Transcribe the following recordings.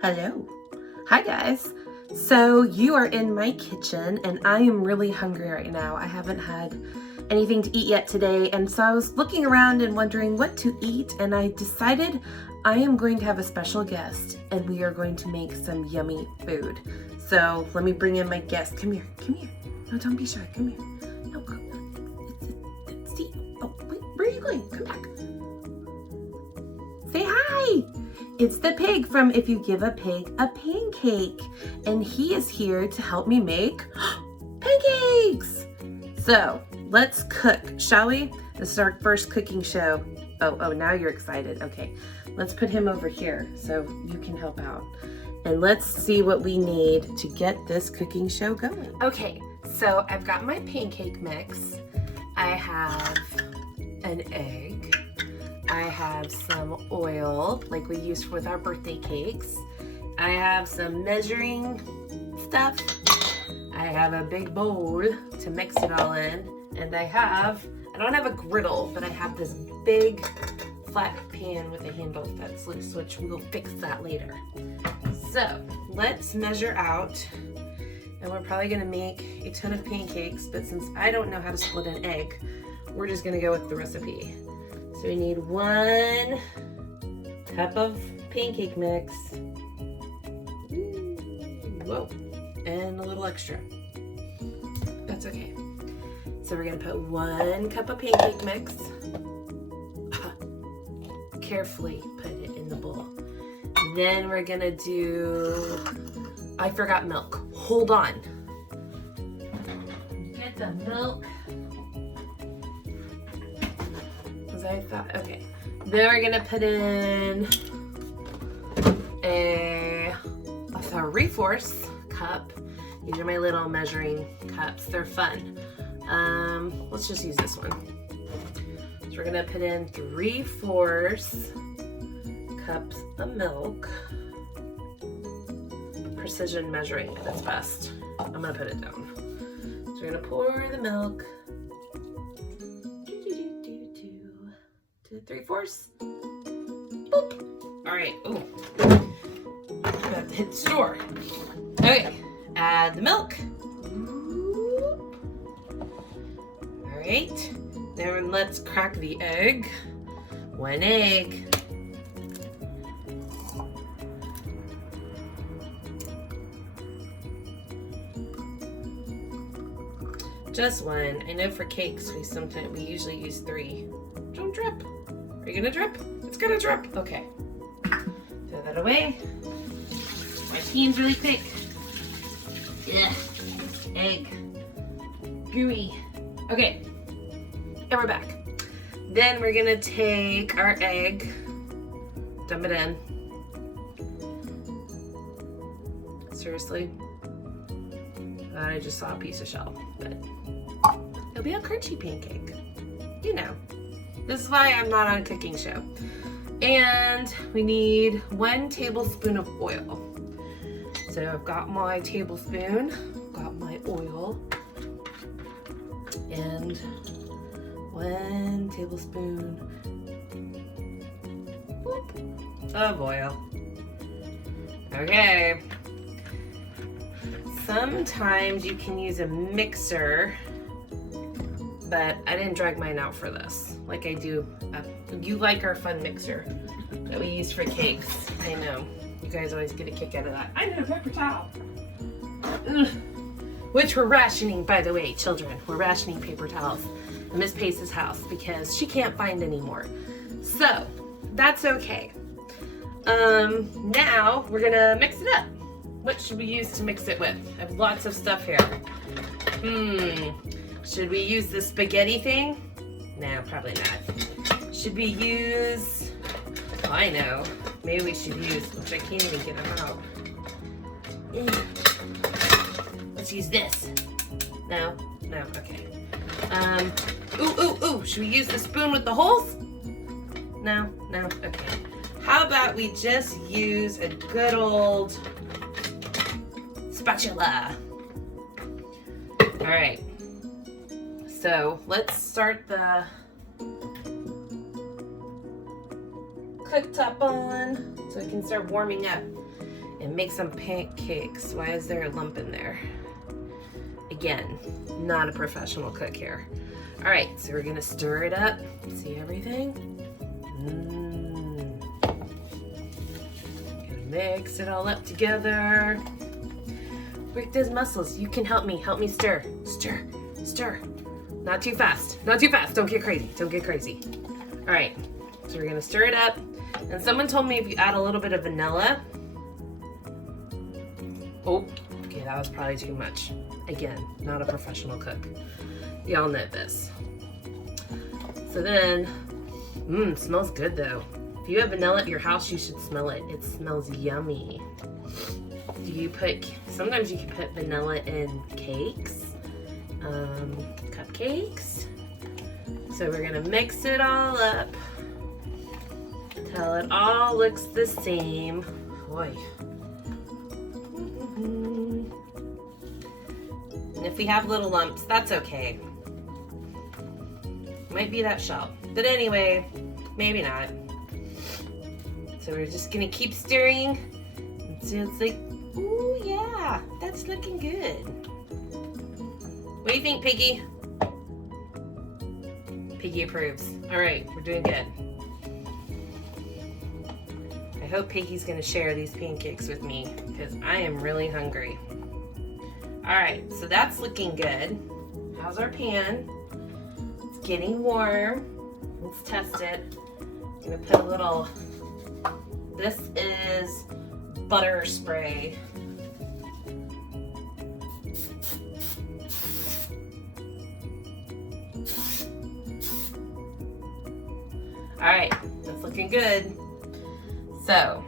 Hello. Hi guys. So you are in my kitchen and I am really hungry right now. I haven't had anything to eat yet today, and so I was looking around and wondering what to eat, and I decided I am going to have a special guest and we are going to make some yummy food. So let me bring in my guest. Come here, come here. No, don't be shy, come here. No, go. See. Oh, wait, where are you going? Come back. Say hi. It's the pig from If You Give a Pig a Pancake, and he is here to help me make pancakes. So let's cook, shall we? This is our first cooking show. Oh, now you're excited. Okay, let's put him over here so you can help out. And let's see what we need to get this cooking show going. Okay, so I've got my pancake mix. I have an egg. I have some oil, like we used with our birthday cakes. I have some measuring stuff. I have a big bowl to mix it all in. And I don't have a griddle, but I have this big flat pan with a handle that's loose, which we'll fix that later. So let's measure out. And we're probably gonna make a ton of pancakes, but since I don't know how to split an egg, we're just gonna go with the recipe. So we need 1 cup of pancake mix. Whoa, and a little extra. That's okay. So we're gonna put 1 cup of pancake mix. Carefully put it in the bowl. Then we're gonna do, I forgot milk. Hold on. Get the milk. I thought, okay. Then we're gonna put in a 3/4 cup. These are my little measuring cups. They're fun. Let's just use this one. So we're gonna put in 3/4 cups of milk. Precision measuring at its best. I'm gonna put it down. So we're gonna pour the milk. 3/4. Boop. All right. Oh, I have to hit the store. Okay. Add the milk. All right. Then let's crack the egg. 1 egg. Just 1. I know for cakes we usually use 3. Don't drip. Are you gonna drip? It's gonna drip. Okay. Throw that away. My team's really thick. Yeah. Egg. Gooey. Okay. And we're back. Then we're gonna take our egg, dump it in. Seriously? I just saw a piece of shell, but it'll be a crunchy pancake. You know. This is why I'm not on a cooking show. And we need 1 tablespoon of oil. So I've got my tablespoon, got my oil, and 1 tablespoon of oil. Okay. Sometimes you can use a mixer, but I didn't drag mine out for this, like I do. You like our fun mixer that we use for cakes. I know. You guys always get a kick out of that. I need a paper towel. Ugh. Which we're rationing, by the way, children. We're rationing paper towels at Miss Pace's house because she can't find any more. So, that's okay. Now we're gonna mix it up. What should we use to mix it with? I have lots of stuff here. Should we use the spaghetti thing? No, probably not. Should we use, oh, I know. Maybe we should use, which I can't even get them out. Let's use this. No, okay. Ooh. Should we use the spoon with the holes? No, okay. How about we just use a good old spatula? All right. So let's start the cooktop on so it can start warming up. and make some pancakes. Why is there a lump in there? Again, not a professional cook here. All right, so we're gonna stir it up. See everything? Gonna mix it all up together. Work those muscles. You can help me stir. Stir, stir. Not too fast, not too fast. Don't get crazy, don't get crazy. All right, so we're gonna stir it up. And someone told me if you add a little bit of vanilla. Oh, okay, that was probably too much. Again, not a professional cook. Y'all know this. So then, it smells good though. If you have vanilla at your house, you should smell it. It smells yummy. Do you put, sometimes you can put vanilla in cakes, cupcakes. So we're gonna mix it all up till it all looks the same. Boy. And if we have little lumps, that's okay. Might be that shell. But anyway, maybe not. So we're just gonna keep stirring until it's like, ooh yeah, that's looking good. What do you think, Piggy? Piggy approves. All right, we're doing good. I hope Piggy's gonna share these pancakes with me because I am really hungry. All right, so that's looking good. How's our pan? It's getting warm. Let's test it. I'm gonna put a little, this is butter spray. All right, that's looking good. So,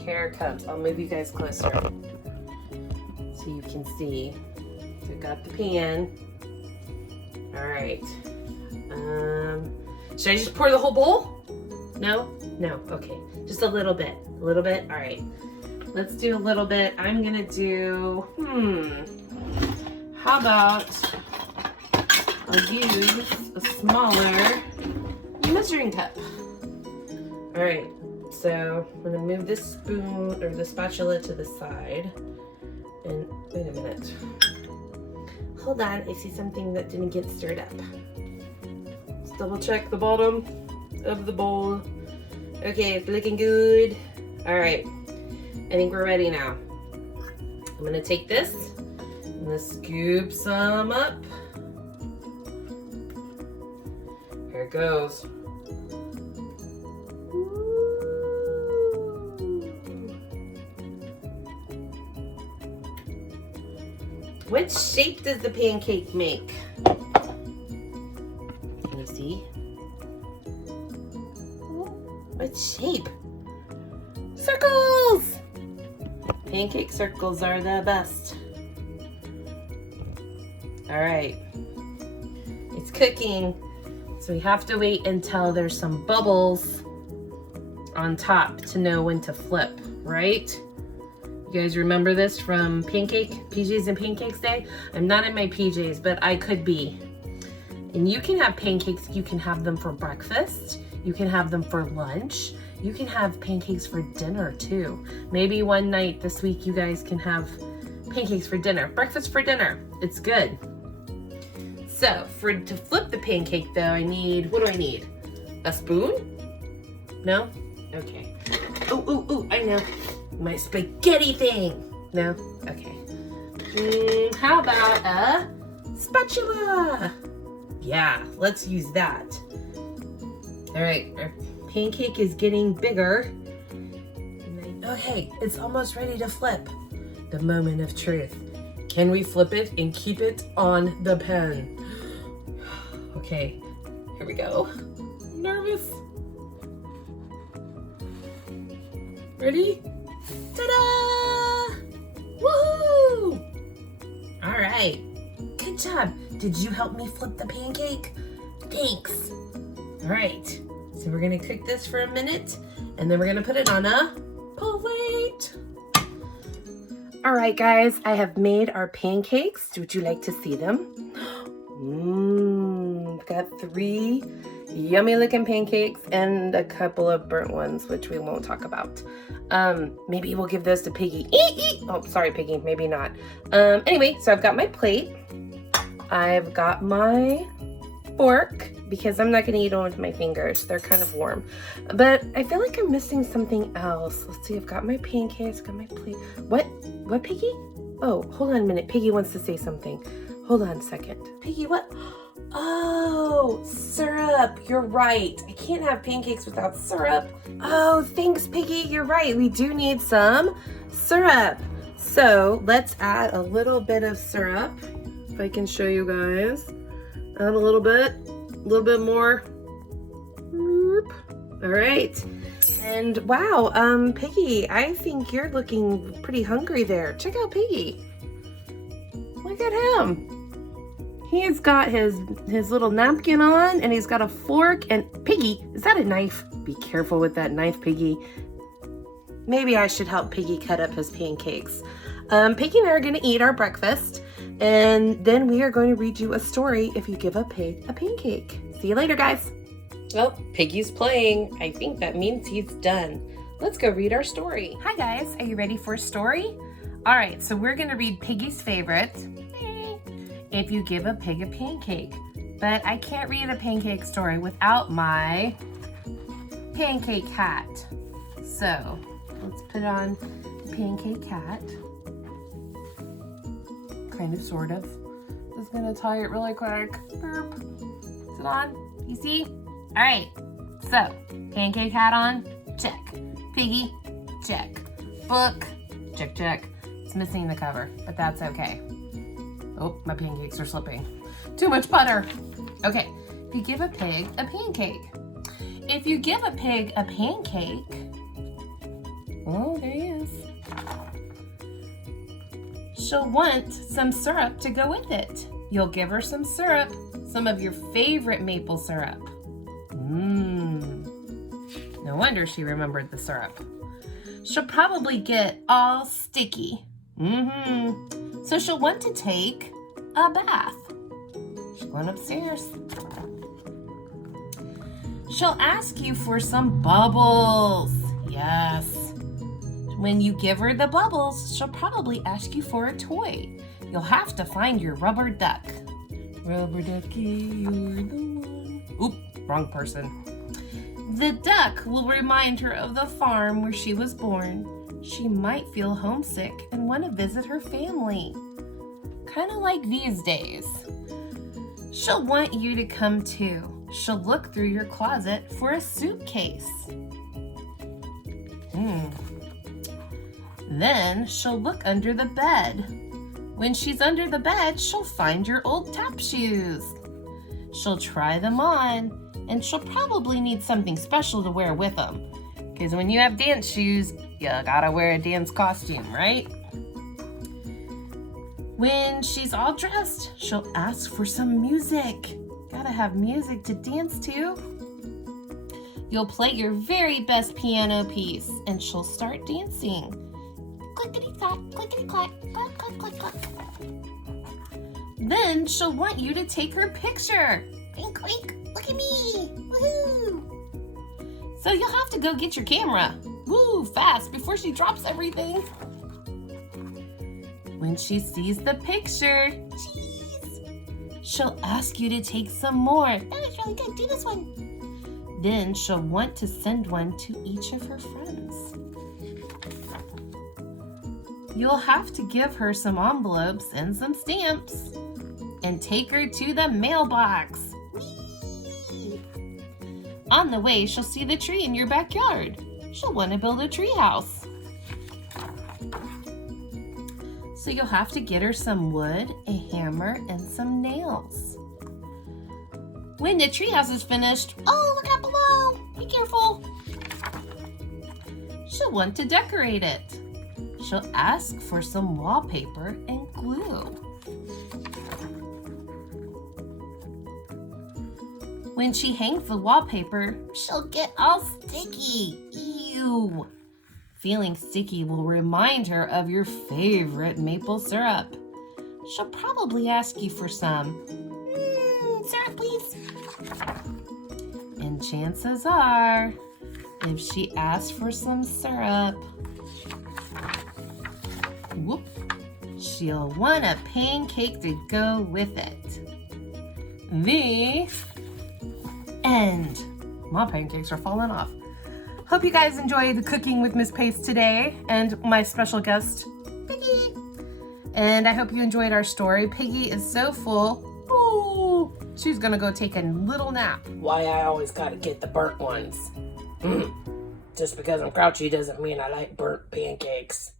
here it comes. I'll move you guys closer so you can see. So we got the pan. All right. Should I just pour the whole bowl? No? No, okay. Just a little bit. A little bit? All right. Let's do a little bit. I'm gonna do, how about I'll use a smaller measuring cup. All right, so I'm gonna move this spoon or the spatula to the side. And wait a minute. Hold on, I see something that didn't get stirred up. Let's double check the bottom of the bowl. Okay, it's looking good. All right, I think we're ready now. I'm gonna take this, I'm gonna scoop some up. Here it goes. What shape does the pancake make? Can you see? What shape? Circles! Pancake circles are the best. All right, it's cooking. So we have to wait until there's some bubbles on top to know when to flip, right? You guys remember this from PJs and Pancakes Day? I'm not in my PJs, but I could be. And you can have pancakes, you can have them for breakfast, you can have them for lunch, you can have pancakes for dinner too. Maybe one night this week you guys can have pancakes for dinner, breakfast for dinner. It's good. So to flip the pancake though, I need, what do I need? A spoon? No? Okay. Oh, I know. My spaghetti thing. No? Okay. How about a spatula? Yeah, let's use that. All right, our pancake is getting bigger. Okay, it's almost ready to flip. The moment of truth. Can we flip it and keep it on the pen? Okay, here we go. I'm nervous. Ready? Ta-da! Woohoo! All right, good job. Did you help me flip the pancake? Thanks. All right, so we're gonna cook this for a minute and then we're gonna put it on a plate. All right, guys, I have made our pancakes. Would you like to see them? Got 3 yummy looking pancakes and a couple of burnt ones, which we won't talk about. Maybe we'll give those to Piggy. Oh, sorry, Piggy, maybe not. Anyway, so I've got my plate. I've got my fork because I'm not gonna eat them with my fingers. They're kind of warm. But I feel like I'm missing something else. Let's see, I've got my pancakes, got my plate. What, Piggy? Oh, hold on a minute. Piggy wants to say something. Hold on a second. Piggy, what? Oh, syrup. You're right. I can't have pancakes without syrup. Oh, thanks, Piggy. You're right. We do need some syrup. So let's add a little bit of syrup. If I can show you guys. Add a little bit more. All right. And wow, Piggy, I think you're looking pretty hungry there. Check out Piggy. Look at him. He's got his little napkin on and he's got a fork. And Piggy, is that a knife? Be careful with that knife, Piggy. Maybe I should help Piggy cut up his pancakes. Piggy and I are gonna eat our breakfast and then we are going to read you a story if you give a pig a pancake. See you later, guys. Well, Piggy's playing. I think that means he's done. Let's go read our story. Hi guys, are you ready for a story? All right, so we're gonna read Piggy's favorite, If You Give a Pig a Pancake. But I can't read a pancake story without my pancake hat. So let's put on the pancake hat. Kind of, sort of. Just gonna tie it really quick. Burp. Is it on? You see? All right, so pancake hat on, check. Piggy, check. Book, check, check. It's missing the cover, but that's okay. Oh, my pancakes are slipping. Too much butter. Okay, if you give a pig a pancake. If you give a pig a pancake, oh, there he is. She'll want some syrup to go with it. You'll give her some syrup, some of your favorite maple syrup. No wonder she remembered the syrup. She'll probably get all sticky. So she'll want to take a bath. She's going upstairs. She'll ask you for some bubbles. Yes. When you give her the bubbles, she'll probably ask you for a toy. You'll have to find your rubber duck. Rubber ducky, you're the one. Oop, wrong person. The duck will remind her of the farm where she was born. She might feel homesick and want to visit her family. Kind of like these days. She'll want you to come too. She'll look through your closet for a suitcase. Then she'll look under the bed. When she's under the bed, she'll find your old tap shoes. She'll try them on, and she'll probably need something special to wear with them. Because when you have dance shoes, you gotta wear a dance costume, right? When she's all dressed, she'll ask for some music. Gotta have music to dance to. You'll play your very best piano piece, and she'll start dancing. Clickety-clack, clickety-clack, clack, clack, clack, clack. Then she'll want you to take her picture. Wink, wink, look at me, woohoo! So you'll have to go get your camera, woo, fast, before she drops everything. When she sees the picture, cheese, she'll ask you to take some more. That was really good, do this one. Then she'll want to send one to each of her friends. You'll have to give her some envelopes and some stamps and take her to the mailbox. Whee! On the way, she'll see the tree in your backyard. She'll want to build a tree house. So you'll have to get her some wood, a hammer, and some nails. When the treehouse is finished, oh, look out below, be careful. She'll want to decorate it. She'll ask for some wallpaper and glue. When she hangs the wallpaper, she'll get all sticky. Ew. Feeling sticky will remind her of your favorite maple syrup. She'll probably ask you for some. Syrup, please. And chances are, if she asks for some syrup, whoop, she'll want a pancake to go with it. The end. My pancakes are falling off. Hope you guys enjoyed cooking with Miss Pace today and my special guest, Piggy. And I hope you enjoyed our story. Piggy is so full. Oh, she's gonna go take a little nap. Why I always gotta get the burnt ones. Just because I'm grouchy doesn't mean I like burnt pancakes.